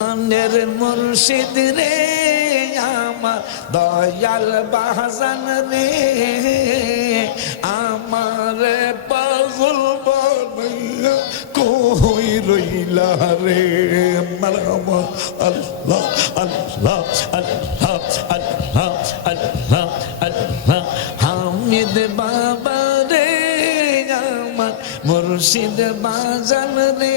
নের মুর্শিদ রে, আমার দয়াল বাহাজান রে, আমার পাগল বানাইয়া কই রইলা রে? মারহাবা, আল্লাহ আল্লাহ আল্লাহ আল্লাহ আল্লাহ আল্লাহ। হামিদ বাবা রে, আমার মুর্শিদ বাজান রে।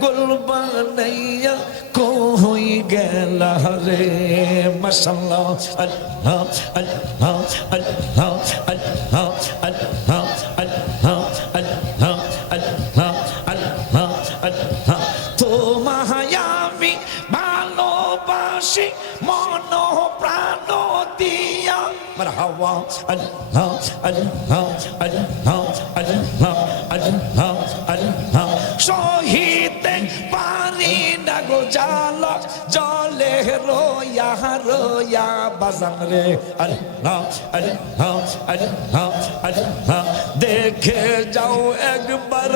পাগল বানাইয়া কই গেল রে মশাল্লাহ আল্লাহ আল্লাহ আল্লাহ আল্লাহ আল্লাহ আল্লাহ আল্লাহ আল্লাহ আল্লাহ আল্লাহ তোমায় আমি ভালোবাসি মন প্রাণ দিয়া মারহাবা আল্লাহ আল্লাহ আল্লাহ আল্লাহ আল্লাহ আল্লাহ চাল জাল রোয়া রোয়া বাজান রে। আল্লাহ আল্লাহ আল্লাহ আল্লাহ দেখে যাও একবার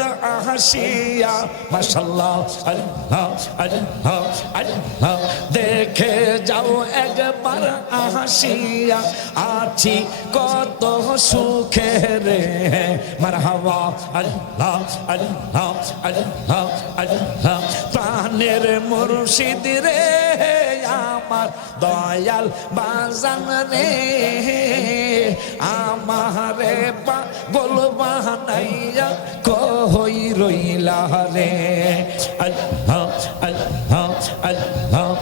হাসিয়া মাশাল্লাহ। আল্লাহ আল্লাহ আল্লাহ দেখে যাও একবার হাসিয়া আছি কত সুখে রে। মারহাবা। আল্লাহ আল্লাহ আল্লাহ আল্লাহ প্রাণের মুর্শিদ রে আমার দয়াল বাজান রে আমারে পাগল বানাইয়া কই রইলা রে? আল্লাহ আল্লাহ আল্লাহ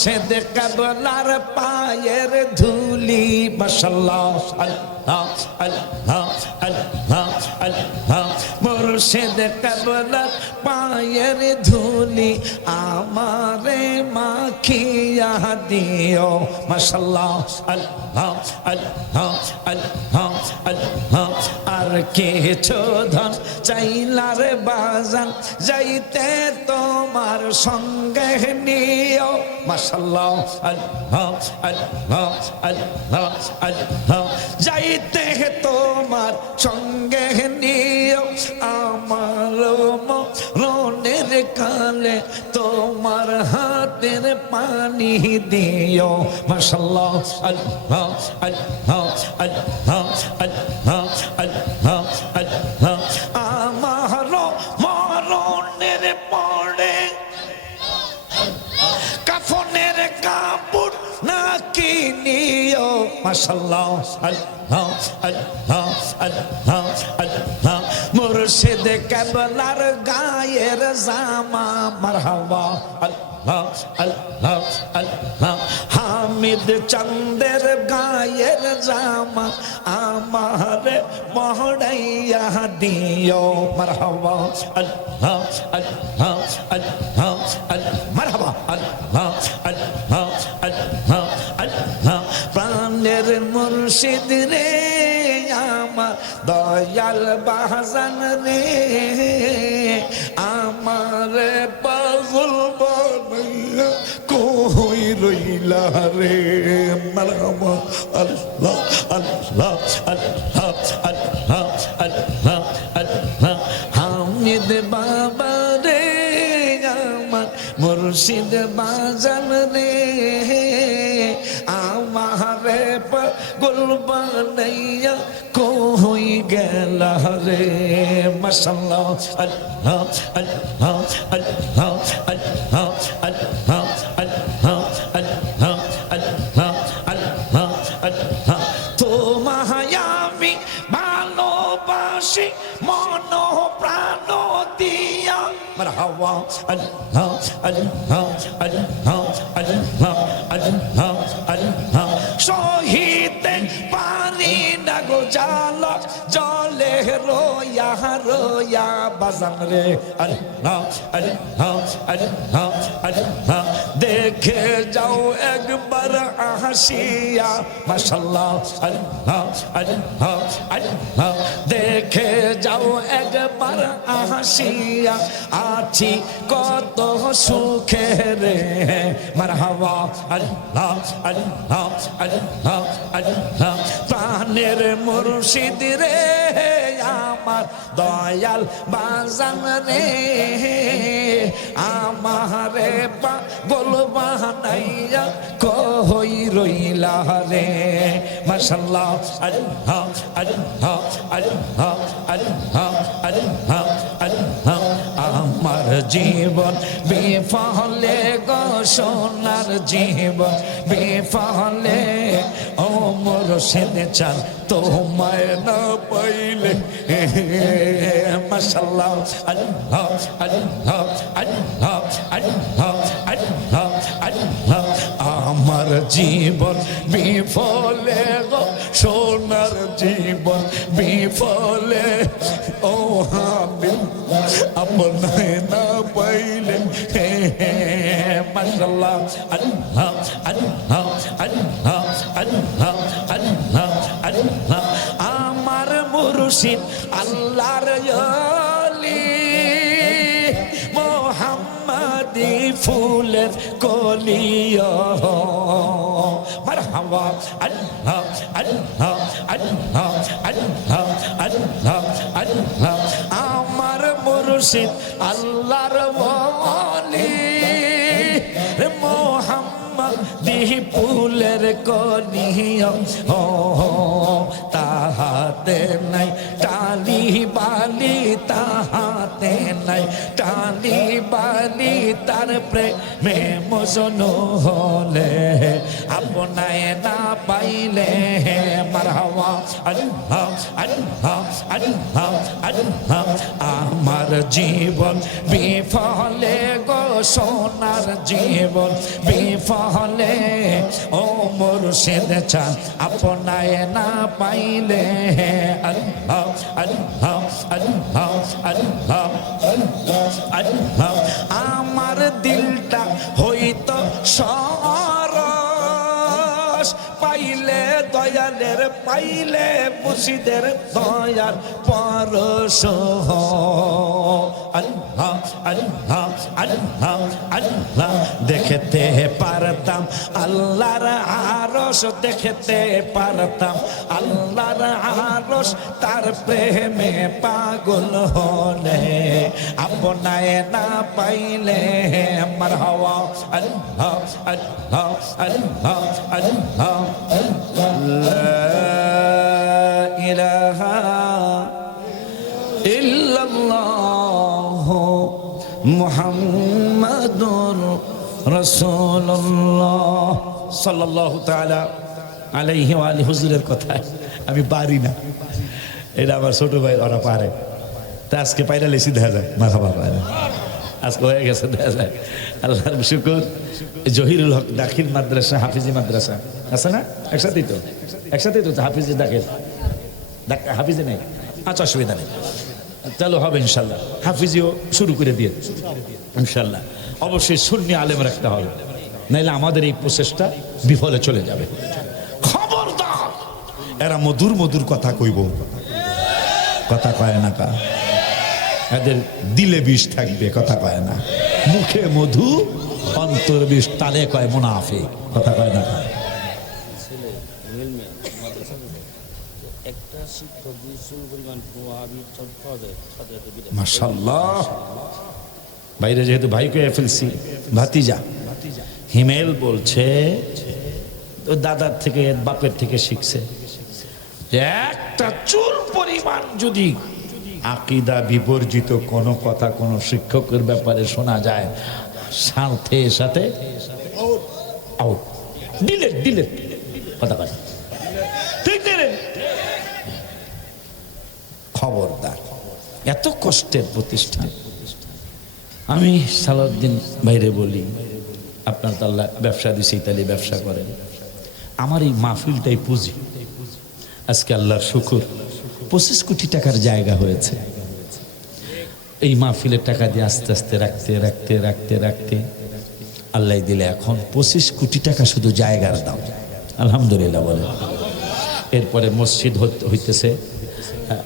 মোরশেদ কাবলার পায়ের ধুলি মাশাল্লাহ আল্লাহ আল্লাহ আল্লাহ আল্লাহ মোরশেদ কাবলার পায়ের ধুলি আমারে মাখিয়া দিও। মাশাল্লাহ আল্লাহ আল্লাহ আল্লাহ আল্লাহ। আর কিছু ধন চাইলার বাজান যাইতে তোমার সঙ্গে নিও। মাশাল্লাহ আল্লাহ আল্লাহ আল্লাহ আল্লাহ। যাইতে তোমার সঙ্গে নিও। আমার মরণের কালে তোমার হাতের পানি দিও। মাশাল্লাহ আল্লাহ আল্লাহ আল্লাহ আল্লাহ আল্লাহ আল্লাহ। আমার মরণের পড়ে কাফনের কাপড় না কিনিও আল্লাহ আল্লাহ আল্লাহ। মুর্শিদ কেবলার গায়ের জামা মারহাবা আল্লাহ আল্লাহ আল্লাহ হামিদ চন্দের গায়ের জামা আমার মহড়াইয়া দিও মারহাবা আল্লাহ আল্লাহ আল্লাহ আল্লাহ মারহাবা আল্লাহ আল্লাহ আল্লাহ আল্লাহ প্রাণের মুর্শিদ রে আমার দয়াল বাহাজান রে, আমার পাগল বানাইয়া কই রইলা রে? মারহাবা, আল্লাহ আল্লাহ আল্লাহ আল্লাহ আল্লাহ আল্লাহ। হামিদ বাবা রে, আমার মুর্শিদ বাজান রে, আমারে পাগল বানাইয়া গেল রে মাশাল্লাহ আল্লাহ আল্লাহ আল্লাহ আল্লাহ আল্লাহ আল্লাহ আল্লাহ আল্লাহ আল্লাহ আল্লাহ তোমায় আমি ভালোবাসি মন প্রাণ দিয়া মারহাবা আল্লাহ আল্লাহ আল্লাহ Josh, রোয়া রোয়া বাজান রে আরে না আরে না আরে না আরে না দেখে যাও একবার হাসিয়া মাশাল্লাহ আরে না আরে না আরে না দেখে যাও একবার হাসিয়া আছি কত সুখে রে মারহাবা আল্লাহ আল্লাহ আল্লাহ আল্লাহ প্রাণের মুর্শিদ রে আমার দয়াল বাজান রে আমারে পাগল বানাইয়া কই রইলা রে? মাশাল্লাহ আল্লাহ আল্লাহ আল্লাহ আল্লাহ আল্লাহ আল্লাহ, আমার জীবন বিফলে গো, সোনার জীবন বিফলে, ও সেনে চান। তোমায় না পাইলে মাশাল্লাহ, আল্লাহ আল্লাহ আল্লাহ আল্লাহ আল্লাহ আল্লাহ, আমার জীবন বিফলে গো, সোনার জীবন বিফলে। ও আমি আপনায় না পাইলে মাশাল্লাহ আল্লাহ আল্লাহ আল্লাহ আল্লাহ আল্লাহ আল্লাহ আমার মুর্শিদ আল্লাহর আলি মোহাম্মদি ফুলের কলিয়া মারহাবা আল্লাহ আল্লাহ আল্লাহ আল্লাহ আল্লাহ আল্লাহ আমার মুর্শিদ আল্লাহর ওয়ালি দিহি ফুলের কলিয়া ও তাহাতে নাই। টালি বালি তাহাতে নাই। টালি বালি তার প্রেমে মজনু হলে। আপনায় না পাইলে মারহাওয়া আল্লাহ আল্লাহ আল্লাহ আল্লাহ আমার জীবন বিফলে গো সোনার জীবন বিফলে ও মুর্শিদ চান আপনায় না পাইলে আল্লাহ আল্লাহ আল্লাহ আল্লাহ আল্লাহ আমার দিলটা পাইলে দয়ালের পাইলে মুর্শিদের দয়ার পরশ আল্লাহ আল্লাহ আল্লাহ আল্লাহ দেখতে পারতাম, আল্লাহর আরস দেখতে পারতাম, আল্লাহর আরস তার প্রেমে পাগল হলে। আপনায় না পাইলে আমার হওয়া আল্লাহ আল্লাহ আল্লাহ আল্লাহ। লা ইলাহা ইল্লাল্লাহ মুহাম্মাদুর রাসূলুল্লাহ। সাল্লাল্লাহু তাআলা আলাইহি ওয়া আলিহি হুজুরের কথায়। আমি পারি না। এটা আমার ছোট ভাই, ওরা পারে। তা আজকে পাইরা লেসি দেখা যায় মাথা না আজকে হয়ে গেছে, দেখা যায় আল্লাহর শুকুর। জহিরুল হক দাখিল মাদ্রাসা, হাফিজি মাদ্রাসা। আছে না? একসাথেই তো? একসাথেই তো, হাফিজি দাখিল। ডাক- হাফিজি নেই। আচ্ছা অসুবিধা নেই। চালু হবে ইনশাল্লাহ। হাফিজিও শুরু করে দিয়ে ইনশাল্লাহ। অবশ্যই শূন্য আলেম রাখতে হবে। নাইলে আমাদের এই প্রচেষ্টা বিফলে চলে যাবে। খবরদার! এরা মধুর মধুর কথা কইব। কথা কয় না কা? এদের দিলে বিষ থাকবে, কথা কয় না। মুখে মধু অন্তর বিষ তালে কয় মুনাফে কথা কয় না কা একটা শিক্ষক দিয়ে শুরু পরিমাণ প্রভাবী পাওয়া যায় সাথে সাথে বিদায় বাইরে যেহেতু ভাইকে ফেলছি, ভাতিজা, হিমেল বলছে দাদার থেকে, বাপের থেকে শিখছে। একটা চুল পরিমাণ যদি আকিদা বিবর্জিত কোনো কথা কোনো শিক্ষকের ব্যাপারে শোনা যায়, সাথে সাথে আউট ডিলেট ডিলেট কথা কয় ঠিক রে খবরদার। এত কষ্টের প্রতিষ্ঠান। আমি সালাউদ্দিন বাইরে বলি, আপনার তো আল্লাহ ব্যবসা দিছে, ইতালি ব্যবসা করেন। আমার এই মাহফিলটাই পুঁজি। আজকে আল্লাহর শুকুর। পঁচিশ কোটি টাকার জায়গা হয়েছে। এই মাহফিলের টাকা দিয়ে আস্তে আস্তে রাখতে রাখতে রাখতে রাখতে আল্লাহ দিলে এখন পঁচিশ কোটি টাকা শুধু জায়গার দাম। আলহামদুলিল্লাহ বলে। এরপরে মসজিদ হইতেছে হ্যাঁ।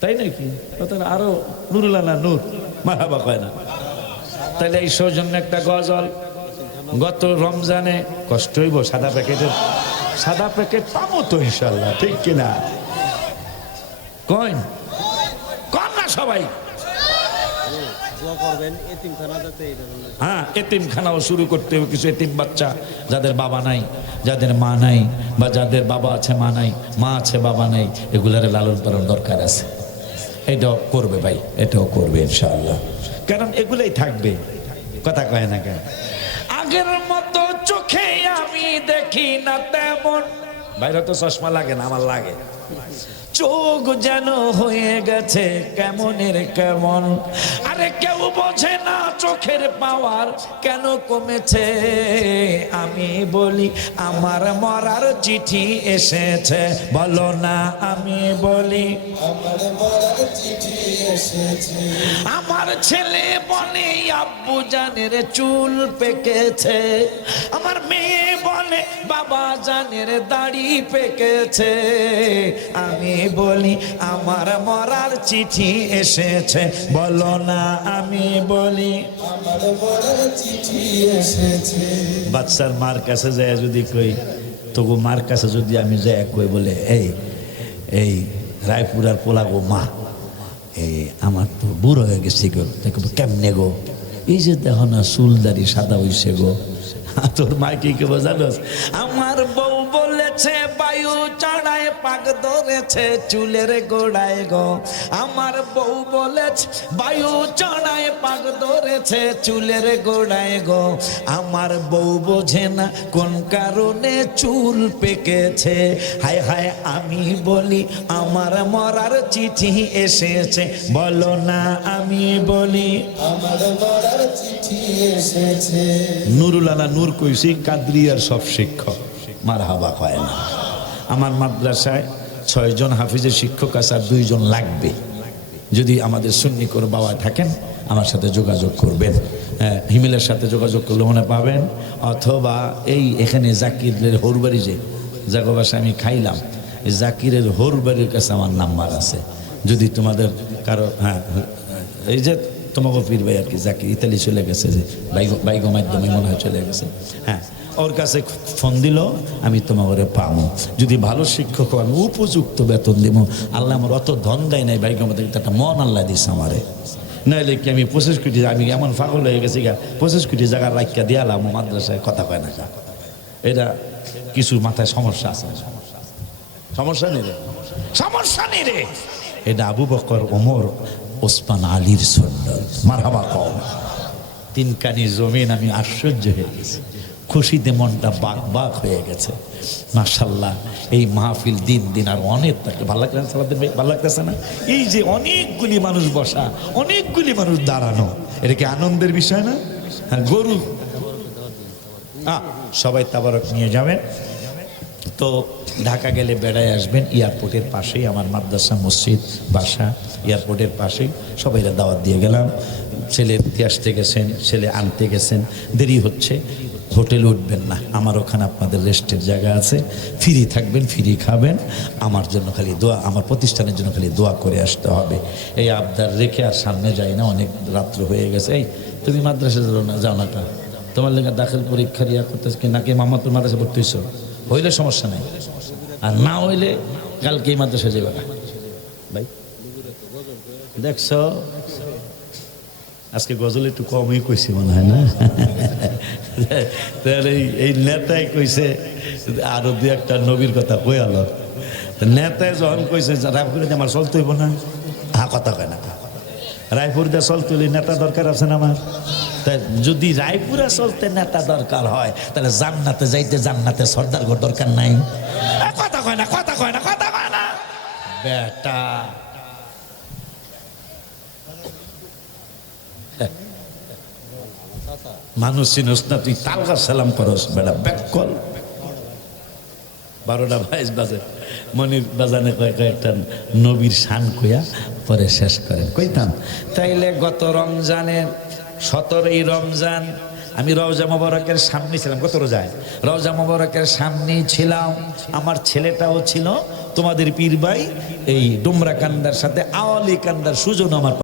তাই নাকি? তাহলে আরও নুরুল্লাহ না নূর, মারাবা কয় না? তাহলে এই সৌজন্য একটা গজল। গত রমজানে কষ্ট হইব, সাদা প্যাকেটের, সাদা প্যাকেট পাবো তো ইনশাল্লাহ ঠিক কিনা? কইন? কম না সবাই। হ্যাঁ এতিমখানাও শুরু করতে হবে, কিছু এতিম বাচ্চা যাদের বাবা নাই, যাদের মা নাই, বা যাদের বাবা আছে মা নাই, মা আছে বাবা নাই, এগুলার লালন পালন দরকার আছে। এটাও করবে ভাই, এটাও করবে ইনশাআল্লাহ। কারণ এগুলোই থাকবে। কথা কয় না কেন? আগের মতো চোখে আমি দেখি না তেমন। বাইরে তো চশমা লাগে না, আমার লাগে। চোখ যেন হয়ে গেছে কেমনের কেমন? আরে কেউ বোঝে না চোখের পাওয়ার কেন কমেছে? আমি বলি আমার মরার চিঠি এসেছে। বলো না আমি বলি আমার ছেলে বলে আব্বু জানের চুল পেকেছে। আমার মেয়ে বলে, বাবা জানের দাড়ি পেকেছে। আমি বলি, আমার মরার চিঠি এসেছে। বলো না, আমি বলি চিঠি এসেছে। বাচ্চার মার কাছে যায় যদি কই তবু মার কাছে যদি আমি যাই কই? বলে, এই এই রায়পুরার পোলা গো মা, এই আমার তো বুড়ো হয়ে গেছে গো। কেমনে গো? এই যে দেখো না, চুলদারি সাদা হইছে গো। তোর মা কি কে বোঝানোস? আমার বউ বলেছে বায়ু চড়ায় পাক ধরেছে চুলের গোড়ায় গো। আমার বউ বলেছে বায়ু চড়ায় পাক ধরেছে চুলের গোড়ায় গো। আমার বউ বোঝে না কোন কারণে চুল পেকেছে। হায় হায় আমি বলি আমার মরার চিঠি এসেছে। বলো না আমি বলি আমার মরার চিঠি এসেছে। নুরুল আলা নূর কইছি কাদরিয়ার সব শিক্ষক। মার হাবা কয় না। আমার মাদ্রাসায় ছয়জন হাফিজের শিক্ষক আছে আর দুইজন লাগবে। যদি আমাদের সুন্নি করে বাবা থাকেন আমার সাথে যোগাযোগ করবেন। হ্যাঁ, হিমেলের সাথে যোগাযোগ করলে মনে পাবেন। অথবা এই এখানে জাকিরের হরবাড়ি যে জাগো বাসায় আমি খাইলাম এই জাকিরের হরবাড়ির কাছে আমার নাম্বার আছে। যদি তোমাদের কারও হ্যাঁ এই যে তোমাকে পীর ভাই আর কি, যাকে ইতালি চলে গেছে, যে বাইক বাইকের মাধ্যমে মনে হয় চলে গেছে। হ্যাঁ ওর কাছে ফোন দিল, আমি তোমাকে পাবো যদি ভালো শিক্ষক আমি উপযুক্ত বেতন দিব আল্লাহ আমার অত ধন দেয় নাই বাইকের মধ্যে একটা মন আল্লাহ দিছে আমারে। নাইলে কি আমি পঁচিশ কোটি আমি এমন পাগল হয়ে গেছি গা পঁচিশ কোটি জায়গার রাখিয়া দিয়ালাম মাদ্রাসায় কথা কয় না এটা কিছু মাথায় সমস্যা আছে। সমস্যা নেই রে। সমস্যা নেই রে। এটা আবু বকর, ওমর ওসমান আলীর সুন্নত। মারহাবা কম তিনকানি জমিন আমি আশ্চর্য হয়ে গেছি। খুশিতে মনটা বাক বাক হয়ে গেছে। মাশাল্লাহ এই মাহফিল দিন দিন আর অনেক থাকে। ভালো লাগতেছে সালাদের ভাই? ভালো লাগতেছে না? এই যে অনেকগুলি মানুষ বসা অনেকগুলি মানুষ দাঁড়ানো এটা কি আনন্দের বিষয় না? হ্যাঁ গরু। সবাই তাবারক নিয়ে যাবেন। তো ঢাকা গেলে বেড়ায় আসবেন, এয়ারপোর্টের পাশেই আমার মাদ্রাসা, মসজিদ, বাসা, এয়ারপোর্টের পাশেই। সবাইরা দাওয়াত দিয়ে গেলাম। ছেলে আসতে গেছেন, ছেলে আনতে গেছেন, দেরি হচ্ছে। হোটেলে উঠবেন না, আমার ওখানে আপনাদের রেস্টের জায়গা আছে। ফ্রি থাকবেন, ফ্রি খাবেন। আমার জন্য খালি দোয়া, আমার প্রতিষ্ঠানের জন্য খালি দোয়া করে আসতে হবে। এই আবদার রেখে আর সামনে যাই না, অনেক রাত্র হয়ে গেছে। এই, তুমি মাদ্রাসা যাও না, যাও তোমার লেগে দাখিল পরীক্ষার ইয়া করতেছ কি নাকি মামাতুর মাদ্রাসা ভর্তি হইছো? হইলে সমস্যা নাই। আর না হইলে কালকে এই মাদ্রাসা যাবে না। ভাই। দেখছ? আজকে গজল একটু কমই কইছি মনে হয় না? তাহলে এই- নেতাই কইছে, আরও দু একটা নবীর কথা কই আলো? নেতায় যখন কইছে রায়পুরে আমার চলতে হইব না, হা কথা কয় না। রায়পুর দিয়ে চলতে নেতা দরকার আছে না আমার? যদি রায়পুরে চলতে নেতা দরকার হয়, তাহলে জান্নাতে যাইতে জান্নাতে সর্দার ঘর দরকার নাই। কথা কয় না, কথা কয় না, কথা কয় না। বেটা। মানুষ চিনস না তুই তালকা সালাম করস, বেটা ব্যাক কল বারোটা বাইশ বাজে। মনির বাজানে কয় কয়েকটা নবীর শান কইয়া পরে শেষ করেন। কইতাম, তাইলে গত রমজানের সতেরোই রমজান, আমি রওজা মোবারকের সামনে ছিলাম। কত রোজায় রওজা মোবারকের সামনে ছিলাম। আমার ছেলেটাও ছিল তোমাদের পীর ভাই এই ডুমরা কান্দার সাথে আওয়ালি কান্দার সুজন আমার